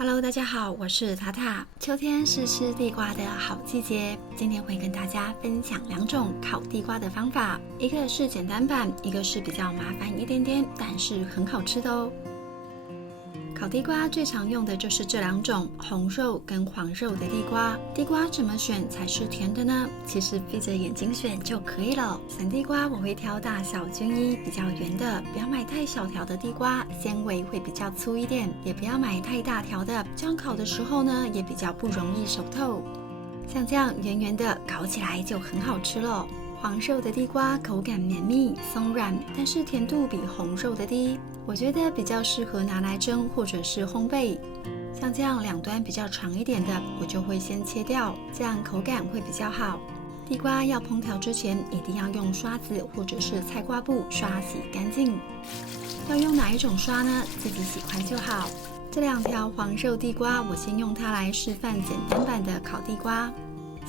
Hello， 大家好，我是塔塔。秋天是吃地瓜的好季节，今天会跟大家分享2种烤地瓜的方法，一个是简单版，一个是比较麻烦一点点，但是很好吃的哦。烤地瓜最常用的就是这2种，红肉跟黄肉的地瓜。地瓜怎么选才是甜的呢？其实闭着眼睛选就可以了。选地瓜我会挑大小均一、比较圆的，不要买太小条的地瓜，纤维会比较粗一点，也不要买太大条的，这样烤的时候呢，也比较不容易熟透。像这样圆圆的，烤起来就很好吃了。黄肉的地瓜口感绵密松软，但是甜度比红肉的低，我觉得比较适合拿来蒸或者是烘焙。像这样2端比较长一点的，我就会先切掉，这样口感会比较好。地瓜要烹调之前，一定要用刷子或者是菜瓜布刷洗干净。要用哪一种刷呢？自己喜欢就好。这2条黄肉地瓜，我先用它来示范简单版的烤地瓜。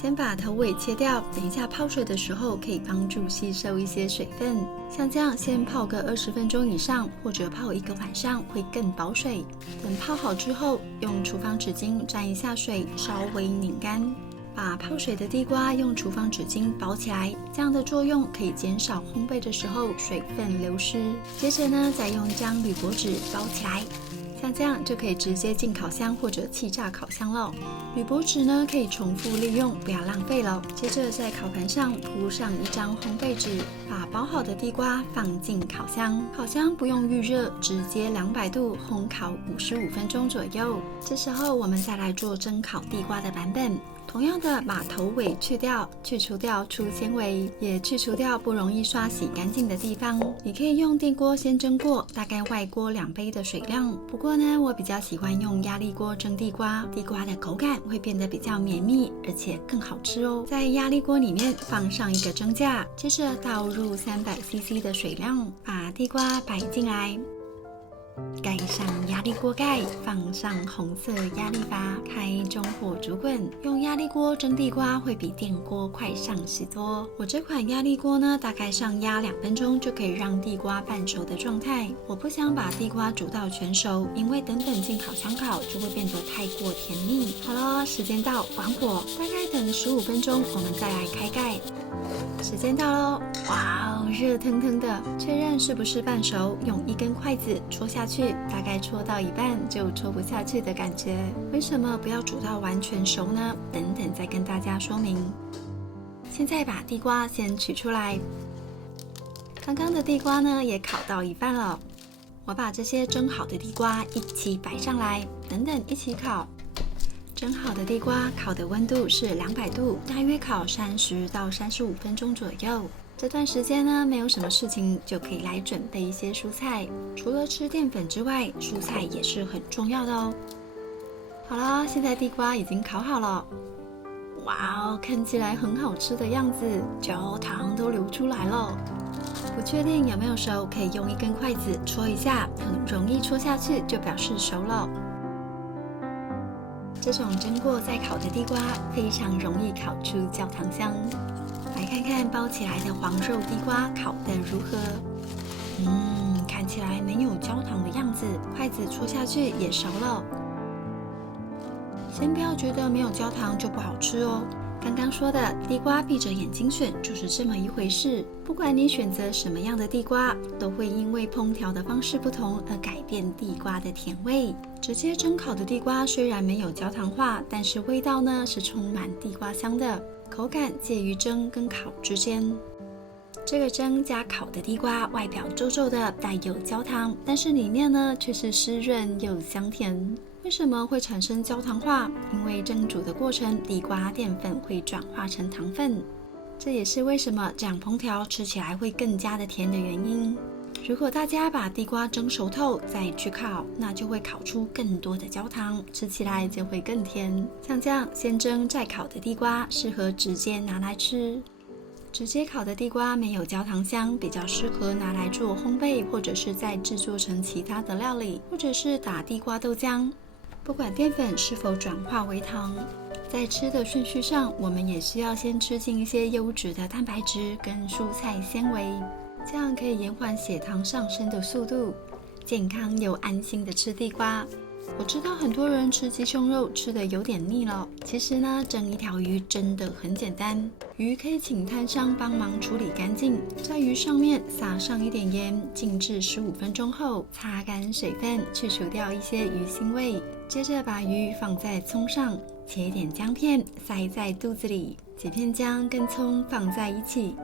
先把头尾切掉，等一下泡水的时候可以帮助吸收一些水分。像这样先泡个20分钟以上，或者泡1个晚上会更保水。等泡好之后，用厨房纸巾沾一下水，稍微拧干。把泡水的地瓜用厨房纸巾包起来，这样的作用可以减少烘焙的时候水分流失。接着呢，再用张铝箔纸包起来。像这样就可以直接进烤箱或者气炸烤箱了。铝箔纸呢可以重复利用，不要浪费了。接着在烤盘上铺上一张烘焙纸，把包好的地瓜放进烤箱。烤箱不用预热，直接200度烘烤55分钟左右。这时候我们再来做蒸烤地瓜的版本。同样的，把头尾去掉，去除掉粗纤维，也去除掉不容易刷洗干净的地方。你可以用电锅先蒸过，大概外锅2杯的水量。不过呢，我比较喜欢用压力锅蒸地瓜，地瓜的口感会变得比较绵密，而且更好吃哦。在压力锅里面放上一个蒸架，接着倒入300cc 的水量，把地瓜摆进来。盖上压力锅盖，放上红色压力阀，开中火煮滚。用压力锅蒸地瓜会比电锅快上许多。我这款压力锅呢，大概上压2分钟就可以让地瓜半熟的状态。我不想把地瓜煮到全熟，因为等进烤箱烤就会变得太过甜腻。好了，时间到，关火，大概等15分钟，我们再来开盖。时间到咯，哇哦，热腾腾的！确认是不是半熟，用1根筷子戳下去，大概戳到一半就戳不下去的感觉。为什么不要煮到完全熟呢？等再跟大家说明。现在把地瓜先取出来，刚刚的地瓜呢也烤到一半了。我把这些蒸好的地瓜一起摆上来，等一起烤。蒸好的地瓜烤的温度是200度，大约烤30到35分钟左右。这段时间呢，没有什么事情，就可以来准备一些蔬菜。除了吃淀粉之外，蔬菜也是很重要的哦。好了，现在地瓜已经烤好了。哇哦，看起来很好吃的样子，焦糖都流出来了。不确定有没有熟，可以用1根筷子戳一下，很容易戳下去就表示熟了。这种蒸过再烤的地瓜非常容易烤出焦糖香。来看看包起来的黄肉地瓜烤得如何？看起来没有焦糖的样子，筷子戳下去也熟了。先不要觉得没有焦糖就不好吃哦。刚刚说的地瓜闭着眼睛选就是这么一回事，不管你选择什么样的地瓜，都会因为烹调的方式不同而改变地瓜的甜味。直接蒸烤的地瓜虽然没有焦糖化，但是味道呢是充满地瓜香的，口感介于蒸跟烤之间。这个蒸加烤的地瓜外表皱皱的，带有焦糖，但是里面呢却是湿润又香甜。为什么会产生焦糖化？因为蒸煮的过程，地瓜淀粉会转化成糖分，这也是为什么这样烹调吃起来会更加的甜的原因。如果大家把地瓜蒸熟透再去烤，那就会烤出更多的焦糖，吃起来就会更甜。像这样先蒸再烤的地瓜，适合直接拿来吃。直接烤的地瓜没有焦糖香，比较适合拿来做烘焙，或者是再制作成其他的料理，或者是打地瓜豆浆。不管淀粉是否转化为糖，在吃的顺序上，我们也需要先吃进一些优质的蛋白质跟蔬菜纤维，这样可以延缓血糖上升的速度，健康又安心的吃地瓜。我知道很多人吃鸡胸肉吃得有点腻了，其实呢，蒸一条鱼真的很简单。鱼可以请摊商帮忙处理干净，在鱼上面撒上一点盐，静置15分钟后，擦干水分，去除掉一些鱼腥味。接着把鱼放在葱上，切一点姜片塞在肚子里，几片姜跟葱放在一起。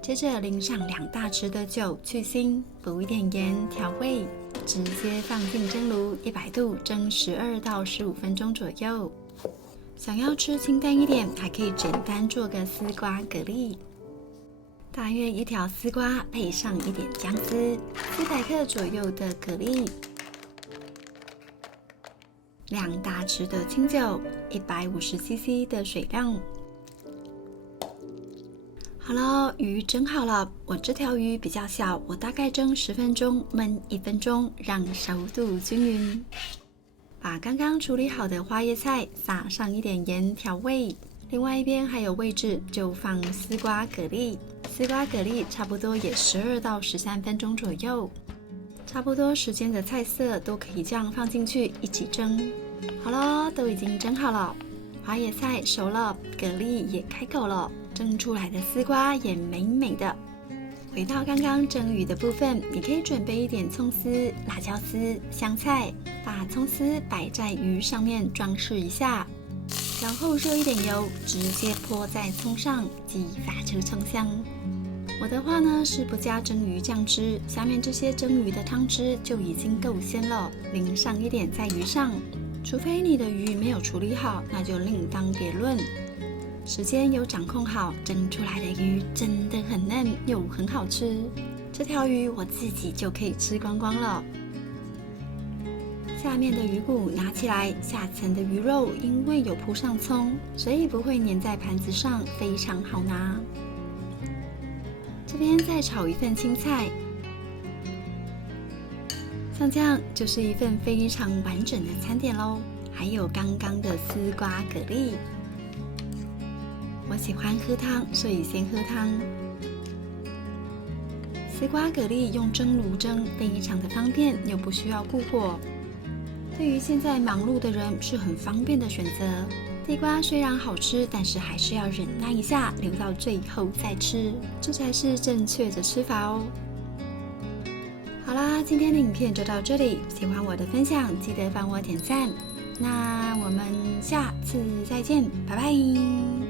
接着淋上2大匙的酒去腥，补一点盐调味，直接放进蒸炉100度蒸12到15分钟左右。想要吃清淡一点，还可以简单做个丝瓜蛤蜊，大约1条丝瓜配上一点姜丝，400克左右的蛤蜊，2大匙的清酒，150cc 的水量。好了，鱼蒸好了。我这条鱼比较小，我大概蒸10分钟，焖1分钟，让熟度均匀。把刚刚处理好的花椰菜撒上一点盐调味，另外一边还有位置就放丝瓜蛤蜊。丝瓜蛤蜊差不多也12到13分钟左右，差不多时间的菜色都可以这样放进去一起蒸。好了，都已经蒸好了，花椰菜熟了，蛤蜊也开口了，蒸出来的丝瓜也美美的。回到刚刚蒸鱼的部分，你可以准备一点葱丝、辣椒丝、香菜，把葱丝摆在鱼上面装饰一下，然后热一点油，直接泼在葱上，激发出葱香。我的话呢是不加蒸鱼酱汁，下面这些蒸鱼的汤汁就已经够鲜了，淋上一点在鱼上，除非你的鱼没有处理好，那就另当别论。时间有掌控好，蒸出来的鱼真的很嫩又很好吃。这条鱼我自己就可以吃光光了。下面的鱼骨拿起来，下层的鱼肉因为有铺上葱，所以不会粘在盘子上，非常好拿。这边再炒一份青菜，像这样就是一份非常完整的餐点咯。还有刚刚的丝瓜蛤蜊。我喜欢喝汤，所以先喝汤。丝瓜蛤蜊用蒸炉蒸，非常的方便，又不需要顾火。对于现在忙碌的人是很方便的选择。地瓜虽然好吃，但是还是要忍耐一下，留到最后再吃，这才是正确的吃法哦。好啦，今天的影片就到这里，喜欢我的分享记得帮我点赞。那我们下次再见，拜拜。